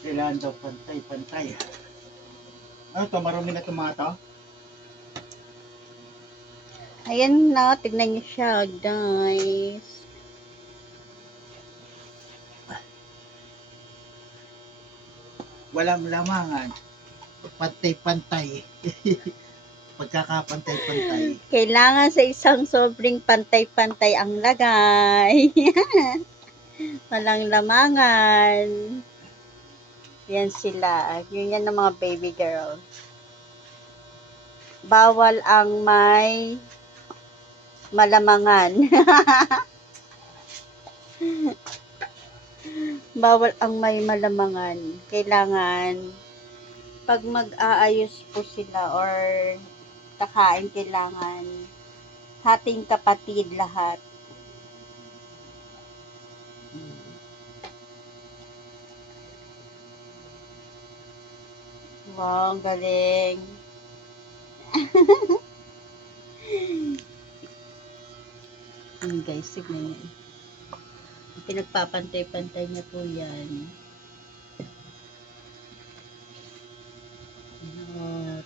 Kailangan daw pantay-pantay. Ano to? Marumi na tomato? Ayan na, tignan niyo siya, guys. Walang lamangan. Pantay-pantay. Pagkakapantay-pantay. Kailangan sa isang sobrang pantay-pantay ang lagay. Walang lamangan. Yan sila. Yun yan ng mga baby girl. Bawal ang may malamangan. Bawal ang may malamangan. Kailangan pag mag-aayos po sila or kakain, kailangan hating kapatid lahat. Wow, ang galing. Guys, tignan niyo. Pinagpapantay-pantay niya po yan.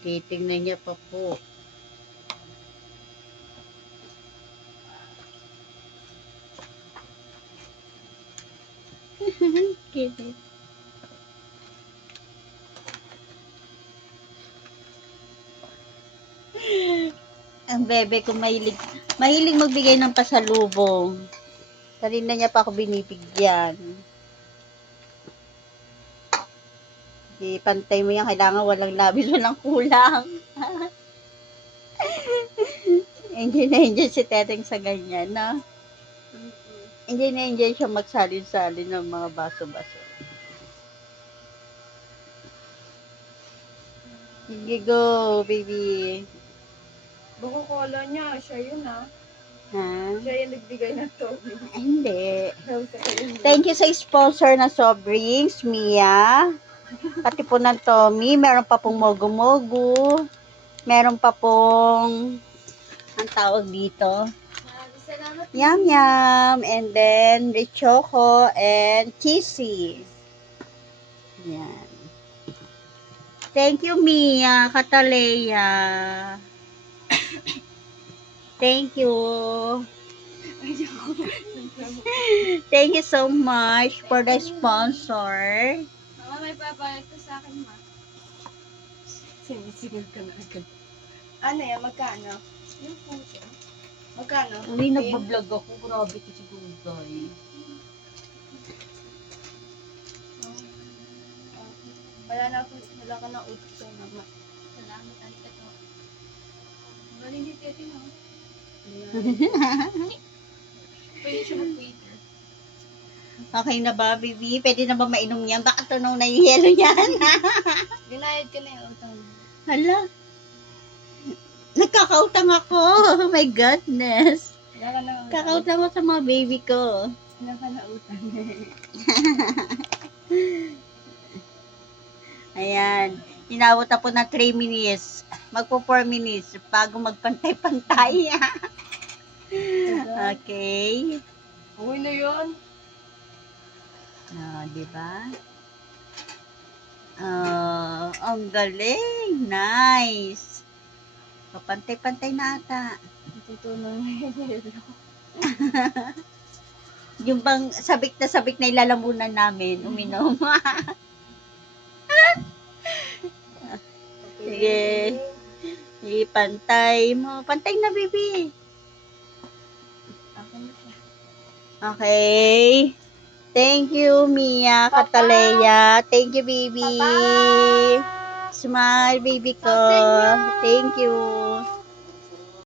Titignan niya pa po. Cute. Ang bebe ko mahilig magbigay ng pasalubong. Kanina niya pa ako binibigyan. Ipantay mo yan, kailangan walang labis, walang kulang. Enjoy na enjoy si Teteng sa ganyan, no? Enjoy na enjoy siya magsalin-salin ng mga baso-baso. Sige, go, baby. Baka kala niya, siya yun Ha? Siya yung nagbigay ng Toby. Ay, hindi. Thank you sa sponsor na soft drinks, Mia. Pati po ng Tommy. Meron pa pong mogu-mogu. Meron pa pong ang tawag dito. Salamat. Yum yum. And then rich choco and cheesy. Yan. Thank you, Mia. Kataleya. Thank you. Thank you so much for the sponsor. Mama, may babayad ka sa akin, ma. Sinisigil ka na agad. Ano yan? Magkano? Yung puso. Magkano? Hindi nagbablog ako. Grabe ko siguro, guys. Wala ka na utos sa mama. Salamat, alika to. Galing ni Tete, no? Pwede siya mag-Twitter. Okay na ba, baby? Pwede na ba mainom yan? Baka tunaw na yung yelo yan. Ginayad ka na yung utang. Hala. Nagkakautang ako. Oh my goodness. Wala ka na utang. Kakautang ko sa mga baby ko. Wala ka na utang. Ayan. Inabot na po na 3 minutes. Magpo 4 minutes bago magpantay-pantay. Okay. Uy na yun. Diba? Ang galing. Nice. Papantay-pantay na ata. Natutunan na yun. Yung bang sabik na ilalamunan namin, uminom. Sige. Ipantay mo. Pantay na, baby. Okay. Thank you, Mia Cataleya. Thank you, baby. Smile, baby ko. Thank you.